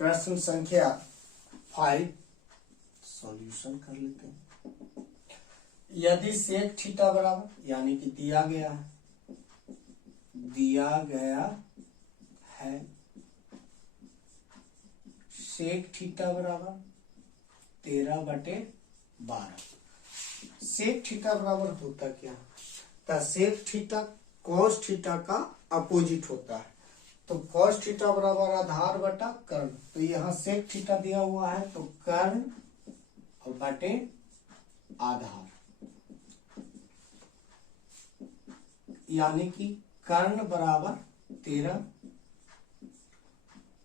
प्रश्न संख्या 5 सॉल्यूशन कर लेते हैं। यदि सेक थीटा बराबर, यानी कि दिया गया है सेक थीटा बराबर 13/12। सेक थीटा बराबर होता क्या है? सेक थीटा कॉस थीटा का अपोजिट होता है। तो कॉस थीटा बराबर आधार बटा कर्ण। तो यहाँ सेक थीटा दिया हुआ है तो कर्ण और बटे आधार, यानी कि कर्ण बराबर 13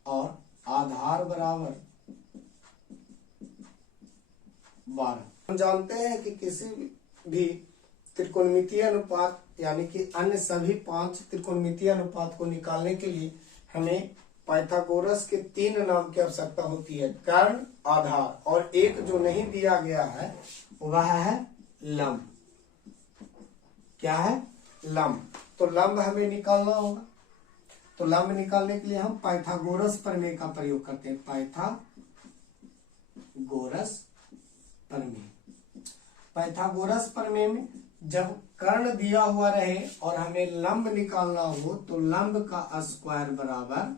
और आधार बराबर 12। हम जानते हैं कि किसी भी त्रिकोणमितीय अनुपात यानी कि अन्य सभी 5 त्रिकोणमितीय अनुपात को निकालने के लिए हमें पाइथागोरस के 3 नाम की आवश्यकता होती है, कर्ण, आधार और एक जो नहीं दिया गया है वह है लंब। क्या है? लंब। तो लंब हमें निकालना होगा। तो लंब निकालने के लिए हम पाइथागोरस प्रमेय का प्रयोग करते हैं। पाइथागोरस प्रमेय में जब कर्ण दिया हुआ रहे और हमें लंब निकालना हो तो लंब का स्क्वायर बराबर,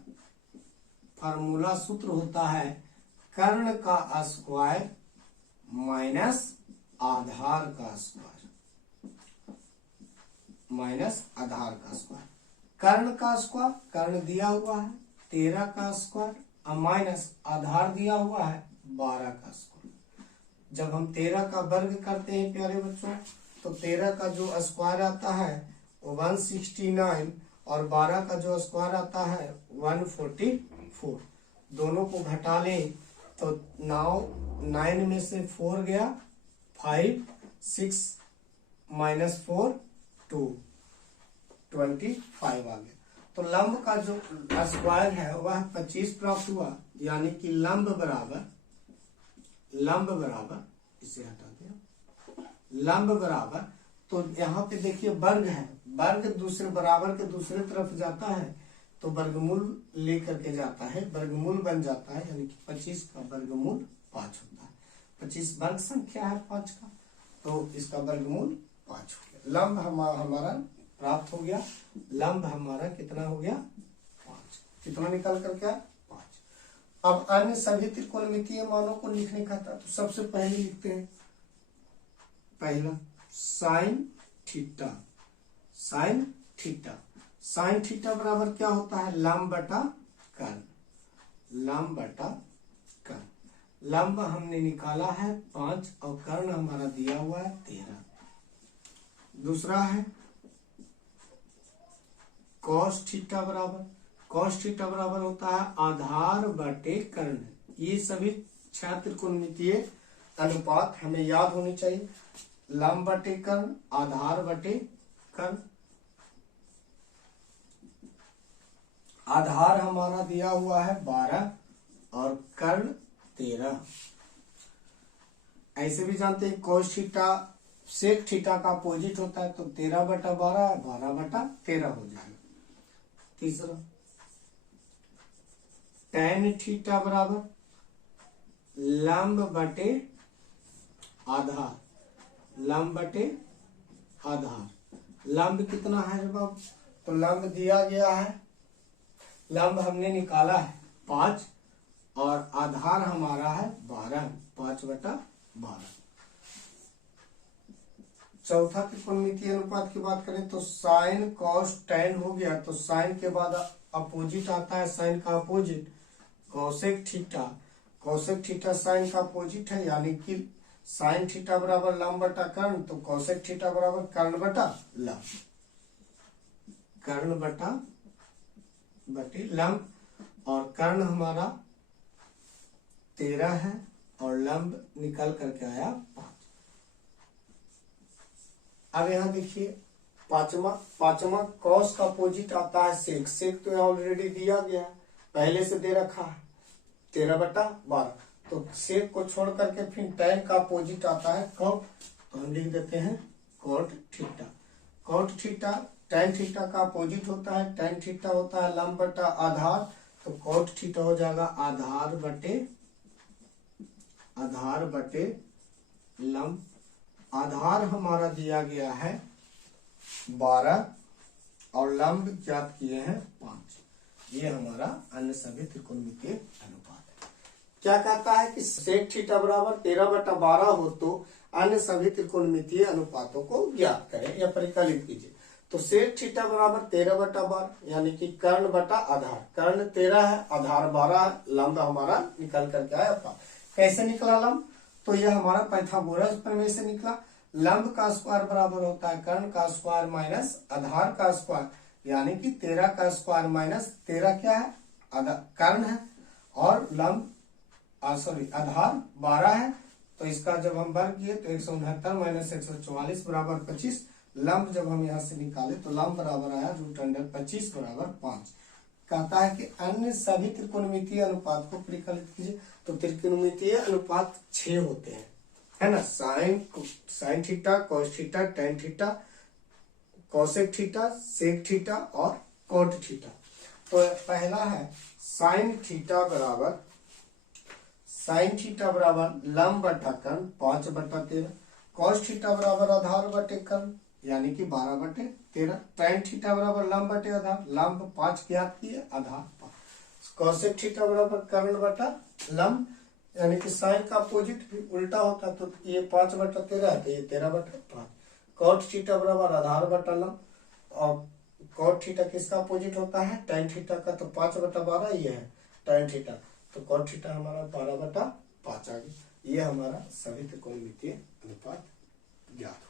फार्मूला सूत्र होता है कर्ण का स्क्वायर माइनस आधार का स्क्वायर, कर्ण का स्क्वायर, कर्ण दिया हुआ है 13 का स्क्वायर और माइनस आधार दिया हुआ है 12 का स्क्वायर। जब हम 13 का वर्ग करते हैं प्यारे बच्चों तो 13 का जो स्क्वायर आता है वो 169 और 12 का जो स्क्वायर आता है 144। दोनों को घटा लें तो 9 में से 4 गया, 5, 6 माइनस 4 2, 25 आ गया। तो लंब का जो स्क्वायर है वह 25 प्राप्त हुआ, यानी कि लंब बराबर इसे हटा दिया, लंब बराबर। तो यहाँ पे देखिए वर्ग है, वर्ग दूसरे बराबर के दूसरे तरफ जाता है तो वर्गमूल लेकर के जाता है, वर्गमूल बन जाता है, यानी कि 25 का वर्गमूल 5 होता है। 25 वर्ग संख्या है 5 का, तो इसका वर्गमूल 5 हो गया। लंब हमारा प्राप्त हो गया। लंब हमारा कितना हो गया? 5। कितना निकल कर क्या? 5। अब अन्य सभी त्रिकोणमितीय मानों को लिखने का था, तो सबसे पहले लिखते हैं पहला साइन थीटा। साइन थीटा बराबर क्या होता है? लंब बटा कर्ण। लंब हमने निकाला है 5 और कर्ण हमारा दिया हुआ है 13। दूसरा है कॉस थीटा बराबर होता है आधार बटे कर्ण। ये सभी 6 त्रिकोणमितीय अनुपात हमें याद होनी चाहिए। लंब बटे कर्ण, आधार बटे कर्ण। आधार हमारा दिया हुआ है 12 और कर्ण 13। ऐसे भी जानते हैं कॉस थीटा सेक थीटा का अपोजिट होता है, तो 13/12 12/13 हो जाएगा। तीसरा tan थीटा बराबर लंब बटे आधार। लंब कितना है जब? तो लंब दिया गया है, लंब हमने निकाला है 5 और आधार हमारा है 12, 5/12। चौथा त्रिकोणमितीय अनुपात की बात करें तो साइन कॉस टैन हो गया, तो साइन के बाद अपोजिट आता है साइन का अपोजिट कॉसेक थीटा साइन का अपोजिट है, यानी कि साइन थीटा बराबर लंब बटा कर्ण, तो कॉसेक थीटा बराबर कर्ण बटा लंब, कर्ण बटे लंब। और कर्ण हमारा 13 है और लंब निकल करके आया 5। अब यहाँ देखिए पांचवा कॉस का अपोजिट आता है सेक तो ऑलरेडी दिया गया है, पहले से दे रखा है 13/12। तो सेक को छोड़ करके फिर टैन का अपोजिट आता है कॉट, तो हम लिख देते हैं कॉट थीटा। टैन थीटा का अपोजिट होता है, टैन थीटा होता है लंब बटा आधार, तो कॉट थीटा हो जाएगा आधार बटे लंब। आधार हमारा दिया गया है 12 और लंब ज्ञात किए हैं 5। ये हमारा अन्य सभी त्रिकोणमितीय अनुपात है। क्या कहता है कि सेक थीटा बराबर 13/12 हो तो अन्य सभी त्रिकोणमितीय अनुपातों को ज्ञात करें या परिकलित कीजिए। तो सेक थीटा बराबर 13/12 यानी कि कर्ण बटा आधार। कर्ण 13 है, आधार 12 है, लंब हमारा निकल करके आया 5। कैसे निकला लंब? तो यह हमारा पाइथागोरस प्रमेय से निकला। लंब का स्क्वायर बराबर होता है कर्ण का स्क्वायर माइनस आधार का स्क्वायर, यानी कि 13 का स्क्वायर माइनस 13 क्या है? कर्ण है, और लंब आधार 12 है। तो इसका जब हम वर्ग किए तो 169 माइनस 144 बराबर 25। लंब जब हम यहाँ से निकाले तो लंब बराबर आया √25 बराबर 5। कहता है कि अन्य सभी त्रिकोणमितीय अनुपात को परिकलित कीजिए। तो त्रिकोणमितीय अनुपात 6 होते हैं, है ना। Sine theta, cos theta, tan theta, cosec theta, sec theta और कोट थीटा। तो पहला है साइन थीटा बराबर लंब बटा कर्ण 5/13। कॉस थीटा बराबर आधार बटे कर्ण यानी कि 12/13। टेन थीटा बराबर लंब बटे आधार, लंब 5 ज्ञात किए, आधार 5। कोसेक थीटा बराबर कर्ण बटा लंब यानी कि साइन का अपोजिट भी उल्टा होता है, तो ये 5/13 है तो ये 13/5। कॉट थीटा बराबर आधार बटा लंब, और कॉट थीटा किसका अपोजिट होता है? टेन थीटा का। तो 5/12 ये है टेन थीटा, तो कॉट थीटा हमारा 12/5 आ गया। ये हमारा सभी त्रिकोणमितीय अनुपात ज्ञात।